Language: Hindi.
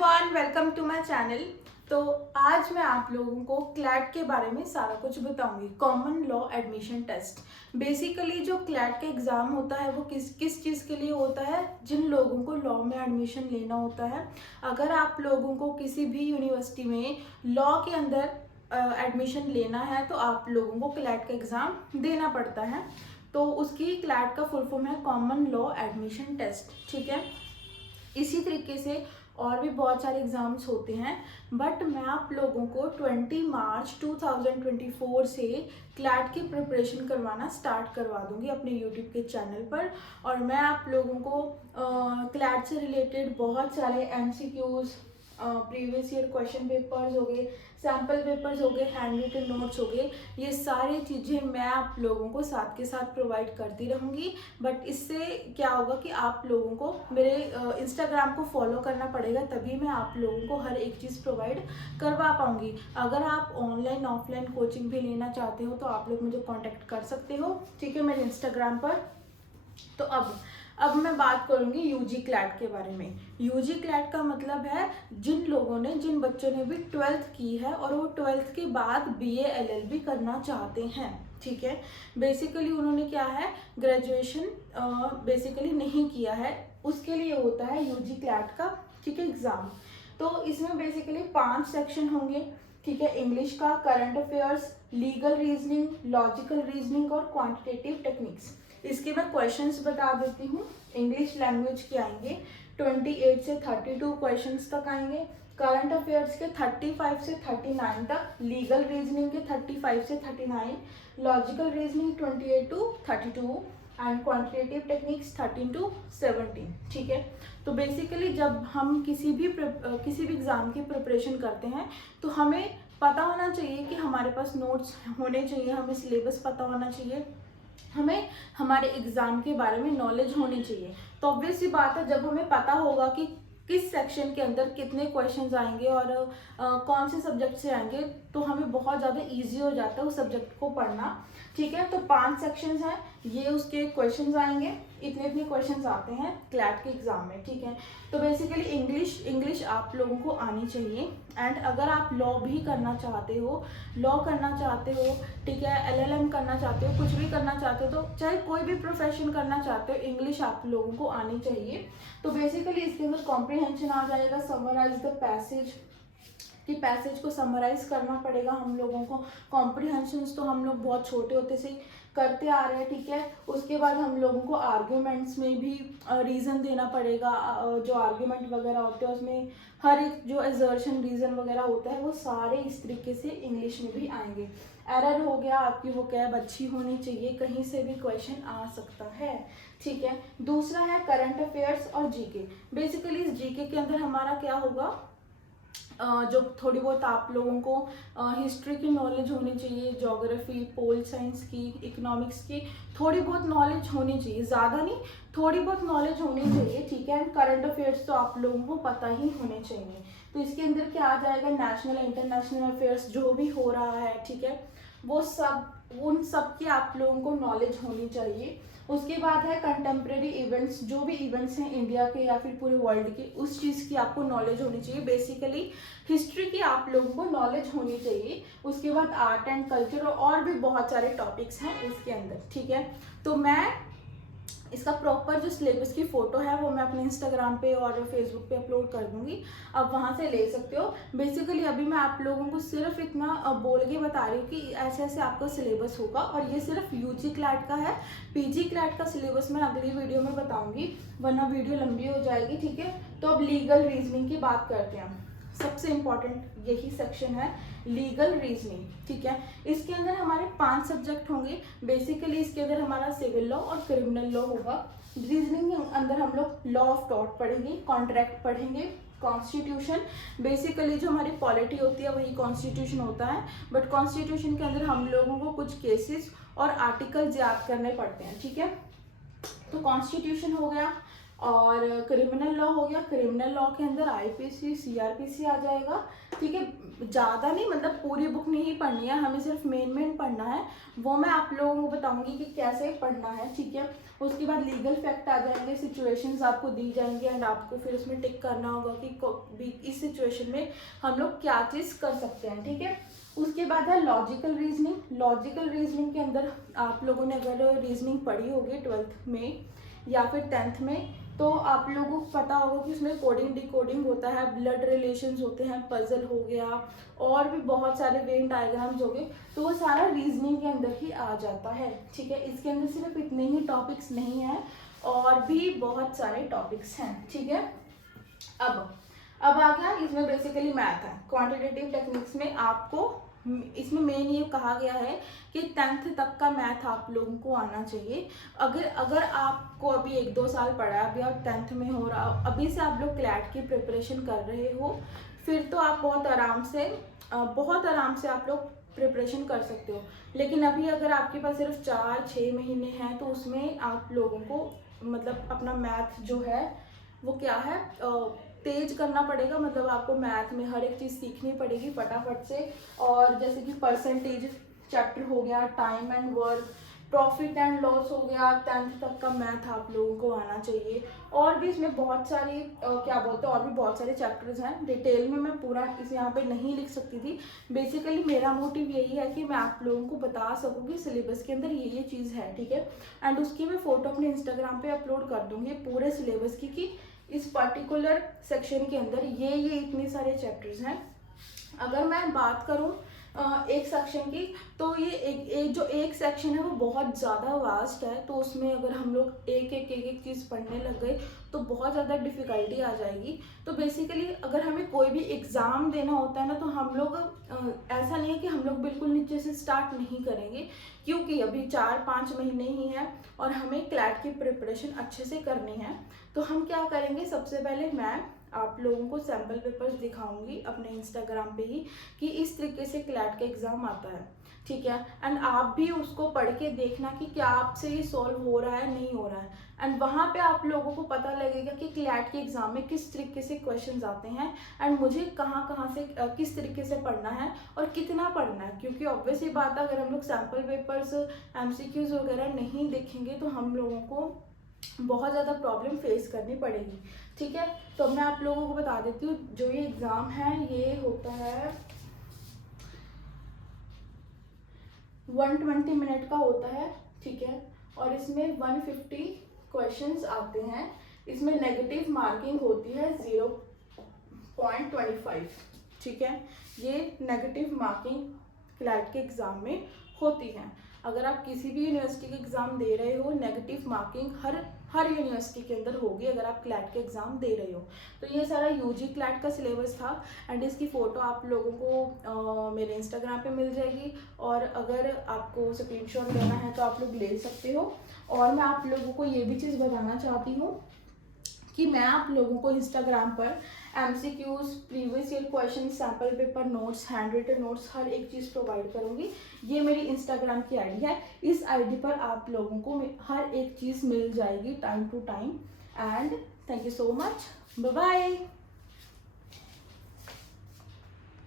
Everyone, welcome to my channel. तो आज मैं आप लोगों को क्लैट के बारे में सारा कुछ बताऊंगी। Common law admission test. Basically जो क्लैट का एग्ज़ाम होता है वो किस किस चीज़ के लिए होता है? जिन लोगों को लॉ में एडमिशन लेना होता है। अगर आप लोगों को किसी भी यूनिवर्सिटी में लॉ के अंदर एडमिशन लेना है तो आप लोगों को क्लैट का एग्ज़ाम देना पड़ता है। तो उसकी क्लैट का फुल फॉर्म है कॉमन लॉ एडमिशन टेस्ट। ठीक है, इसी तरीके से और भी बहुत सारे एग्ज़ाम्स होते हैं, बट मैं आप लोगों को 20 मार्च 2024 से क्लैट की प्रिपरेशन करवाना स्टार्ट करवा दूंगी अपने यूट्यूब के चैनल पर। और मैं आप लोगों को क्लैट से रिलेटेड बहुत सारे MCQs, previous year question papers हो गए, सैम्पल पेपर्स हो गए, हैंड रिटन नोट्स हो गए, ये सारी चीज़ें मैं आप लोगों को साथ के साथ प्रोवाइड करती रहूँगी। बट इससे क्या होगा कि आप लोगों को मेरे इंस्टाग्राम को फॉलो करना पड़ेगा, तभी मैं आप लोगों को हर एक चीज़ प्रोवाइड करवा पाऊँगी। अगर आप ऑनलाइन ऑफलाइन कोचिंग भी लेना चाहते हो तो आप लोग मुझे कॉन्टैक्ट कर सकते हो, ठीक है, मेरे इंस्टाग्राम पर। तो अब मैं बात करूंगी यूजी क्लैट के बारे में। यूजी क्लैट का मतलब है जिन बच्चों ने भी 12th की है और वो 12th के बाद बीए एलएलबी करना चाहते हैं। ठीक है, बेसिकली उन्होंने क्या है, ग्रेजुएशन बेसिकली नहीं किया है, उसके लिए होता है यूजी क्लैट का, ठीक है, एग्जाम। तो इसमें बेसिकली 5 सेक्शन होंगे, ठीक है। इंग्लिश का, current affairs, legal reasoning, logical reasoning और क्वांटिटेटिव टेक्निक्स। इसके मैं क्वेश्चंस बता देती हूँ। इंग्लिश लैंग्वेज के आएंगे 28 से 32 क्वेश्चंस तक आएंगे, करंट अफेयर्स के 35 से 39 तक, लीगल रीजनिंग के 35 से 39, logical reasoning 28 to 32 and quantitative techniques 13 to 17। ठीक है, तो बेसिकली जब हम किसी भी एग्ज़ाम की प्रिपरेशन करते हैं तो हमें पता होना चाहिए कि हमारे पास नोट्स होने चाहिए, हमें सिलेबस पता होना चाहिए, हमें हमारे एग्ज़ाम के बारे में नॉलेज होनी चाहिए। तो ऑब्वियस सी बात है, जब हमें पता होगा कि किस सेक्शन के अंदर कितने क्वेश्चंस आएंगे और कौन से सब्जेक्ट से आएंगे, तो हमें बहुत ज़्यादा इजी हो जाता है उस सब्जेक्ट को पढ़ना। ठीक है, तो 5 सेक्शंस हैं, ये उसके क्वेश्चंस आएंगे, इतने इतने क्वेश्चंस आते हैं क्लैट के एग्ज़ाम में। ठीक है, तो बेसिकली इंग्लिश आप लोगों को आनी चाहिए। एंड अगर आप लॉ भी करना चाहते हो, ठीक है, एलएलएम करना चाहते हो, कुछ भी करना चाहते हो, तो चाहे कोई भी प्रोफेशन करना चाहते हो, इंग्लिश आप लोगों को आनी चाहिए। तो बेसिकली इसके अंदर कॉम्प्रिहेंशन आ जाएगा, समराइज द पैसेज, कि पैसेज को समराइज करना पड़ेगा हम लोगों को। कॉम्प्रिहेंशंस तो हम लोग बहुत छोटे होते से करते आ रहे हैं, ठीक है। उसके बाद हम लोगों को आर्ग्यूमेंट्स में भी रीज़न देना पड़ेगा, जो आर्ग्यूमेंट वगैरह होते हैं उसमें हर एक जो एजर्शन रीज़न वगैरह होता है वो सारे इस तरीके से इंग्लिश में भी आएंगे। एरर हो गया, आपकी वोकैब अच्छी होनी चाहिए, कहीं से भी क्वेश्चन आ सकता है। ठीक है, दूसरा है करंट अफेयर्स और जीके। बेसिकली इस जीके के अंदर हमारा क्या होगा, जो थोड़ी बहुत आप लोगों को हिस्ट्री की नॉलेज होनी चाहिए, ज्योग्राफी, पोल साइंस की, इकोनॉमिक्स की थोड़ी बहुत नॉलेज होनी चाहिए, ज़्यादा नहीं, थोड़ी बहुत नॉलेज होनी चाहिए। ठीक है, एंड करंट अफेयर्स तो आप लोगों को पता ही होने चाहिए। तो इसके अंदर क्या आ जाएगा, नेशनल इंटरनेशनल अफेयर्स जो भी हो रहा है, ठीक है, वो सब, उन सब की आप लोगों को नॉलेज होनी चाहिए। उसके बाद है कंटेम्प्रेरी इवेंट्स, जो भी इवेंट्स हैं इंडिया के या फिर पूरे वर्ल्ड के, उस चीज़ की आपको नॉलेज होनी चाहिए। बेसिकली हिस्ट्री की आप लोगों को नॉलेज होनी चाहिए। उसके बाद आर्ट एंड कल्चर और भी बहुत सारे टॉपिक्स हैं इसके अंदर। ठीक है, तो मैं इसका प्रॉपर जो सिलेबस की फ़ोटो है वो मैं अपने इंस्टाग्राम पे और फेसबुक पे अपलोड कर दूंगी, आप वहाँ से ले सकते हो। बेसिकली अभी मैं आप लोगों को सिर्फ इतना बोल के बता रही हूँ कि ऐसे ऐसे आपका सिलेबस होगा, और ये सिर्फ यूजी क्लैट का है। पीजी क्लैट का सिलेबस मैं अगली वीडियो में बताऊँगी, वरना वीडियो लंबी हो जाएगी। ठीक है, तो अब लीगल रीजनिंग की बात करते हैं। सबसे इम्पॉर्टेंट यही सेक्शन है, लीगल रीजनिंग। ठीक है, इसके अंदर हमारे 5 सब्जेक्ट होंगे। बेसिकली इसके अंदर हमारा सिविल लॉ और क्रिमिनल लॉ होगा। रीजनिंग के अंदर हम लोग लॉ ऑफ टॉर्ट पढ़ेंगे, कॉन्ट्रैक्ट पढ़ेंगे, कॉन्स्टिट्यूशन। बेसिकली जो हमारी पॉलिटी होती है वही कॉन्स्टिट्यूशन होता है, बट कॉन्स्टिट्यूशन के अंदर हम लोगों को कुछ केसेस और आर्टिकल्स याद करने पड़ते हैं। ठीक है, तो कॉन्स्टिट्यूशन हो गया और क्रिमिनल लॉ हो गया। क्रिमिनल लॉ के अंदर आईपीसी, सीआरपीसी आ जाएगा, ठीक है, ज़्यादा नहीं, मतलब पूरी बुक नहीं पढ़नी है, हमें सिर्फ मेन पढ़ना है, वो मैं आप लोगों को बताऊंगी कि कैसे पढ़ना है, ठीक है। उसके बाद लीगल फैक्ट आ जाएंगे, सिचुएशंस आपको दी जाएंगी एंड आपको फिर उसमें टिक करना होगा कि इस सिचुएशन में हम लोग क्या चीज़ कर सकते हैं, ठीक है। उसके बाद है लॉजिकल रीजनिंग। लॉजिकल रीजनिंग के अंदर आप लोगों ने अगर रीजनिंग पढ़ी होगी 12th में या फिर 10th में, तो आप लोगों को पता होगा कि उसमें कोडिंग डिकोडिंग होता है, ब्लड रिलेशंस होते हैं, पजल हो गया और भी बहुत सारे वेन डायग्राम्स हो गए, तो वो सारा रीजनिंग के अंदर ही आ जाता है, ठीक है। इसके अंदर सिर्फ इतने ही टॉपिक्स नहीं हैं और भी बहुत सारे टॉपिक्स हैं, ठीक है। अब आ गया इसमें बेसिकली मैथ है। क्वांटिटेटिव टेक्निक्स में आपको इसमें मेन ये कहा गया है कि 10th तक का मैथ आप लोगों को आना चाहिए। अगर आपको अभी 1-2 साल पढ़ा है, अभी आप 10th में हो रहा, अभी से आप लोग क्लैट की प्रिपरेशन कर रहे हो, फिर तो आप बहुत आराम से आप लोग प्रिपरेशन कर सकते हो। लेकिन अभी अगर आपके पास सिर्फ 4-6 महीने हैं तो उसमें आप लोगों को मतलब अपना मैथ जो है वो क्या है तेज करना पड़ेगा। मतलब आपको मैथ में हर एक चीज़ सीखनी पड़ेगी फटाफट से। और जैसे कि परसेंटेज चैप्टर हो गया, time and work, profit and loss हो गया, 10th तक का मैथ आप लोगों को आना चाहिए। और भी इसमें बहुत सारी क्या बोलते हैं, और भी बहुत सारे चैप्टर्स हैं, डिटेल में मैं पूरा इस यहाँ पे नहीं लिख सकती थी। बेसिकली मेरा मोटिव यही है कि मैं आप लोगों को बता सकूँ कि सिलेबस के अंदर ये चीज़ है, ठीक है। एंड उसकी मैं फ़ोटो अपने इंस्टाग्राम पे अपलोड कर दूँगी पूरे सिलेबस की, कि इस पर्टिकुलर सेक्शन के अंदर ये इतने सारे चैप्टर्स हैं। अगर मैं बात करूं एक सेक्शन की, तो ये एक सेक्शन है वो बहुत ज़्यादा वास्ट है, तो उसमें अगर हम लोग एक चीज़ पढ़ने लग गए तो बहुत ज़्यादा डिफ़िकल्टी आ जाएगी। तो बेसिकली अगर हमें कोई भी एग्ज़ाम देना होता है ना, तो हम लोग ऐसा नहीं है कि हम लोग बिल्कुल नीचे से स्टार्ट नहीं करेंगे, क्योंकि अभी 4-5 महीने ही हैं और हमें क्लैट की प्रिपरेशन अच्छे से करनी है। तो हम क्या करेंगे, सबसे पहले मैं आप लोगों को सैम्पल पेपर्स दिखाऊंगी अपने इंस्टाग्राम पे ही कि इस तरीके से क्लैट का एग्ज़ाम आता है, ठीक है। एंड आप भी उसको पढ़ के देखना कि क्या आपसे ये सॉल्व हो रहा है नहीं हो रहा है। एंड वहाँ पे आप लोगों को पता लगेगा कि क्लैट के एग्ज़ाम में किस तरीके से क्वेश्चंस आते हैं एंड मुझे कहाँ से किस तरीके से पढ़ना है और कितना पढ़ना है। क्योंकि ऑब्वियस ही बात है, अगर हम लोग सैम्पल पेपर्स MCQs वगैरह नहीं देखेंगे तो हम लोगों को बहुत ज़्यादा प्रॉब्लम फेस करनी पड़ेगी, ठीक है। तो मैं आप लोगों को बता देती हूँ, जो ये एग्ज़ाम है ये होता है 120 मिनट का होता है, ठीक है। और इसमें 150 क्वेश्चंस आते हैं। इसमें नेगेटिव मार्किंग होती है 0.25, ठीक है। ये नेगेटिव मार्किंग क्लैट के एग्ज़ाम में होती है। अगर आप किसी भी यूनिवर्सिटी के एग्ज़ाम दे रहे हो, नेगेटिव मार्किंग हर यूनिवर्सिटी के अंदर होगी अगर आप क्लैट के एग्ज़ाम दे रहे हो। तो ये सारा UG क्लैट का सिलेबस था एंड इसकी फ़ोटो आप लोगों को मेरे इंस्टाग्राम पे मिल जाएगी। और अगर आपको स्क्रीनशॉट लेना है तो आप लोग ले सकते हो। और मैं आप लोगों को ये भी चीज़ बताना चाहती हूँ कि मैं आप लोगों को इंस्टाग्राम पर MCQs, previous year question, sample paper notes, handwritten notes, हर एक चीज़ प्रोवाइड करूँगी। ये मेरी इंस्टाग्राम की आईडी है। इस आईडी पर आप लोगों को हर एक चीज़ मिल जाएगी time to time. And thank you so much, bye bye.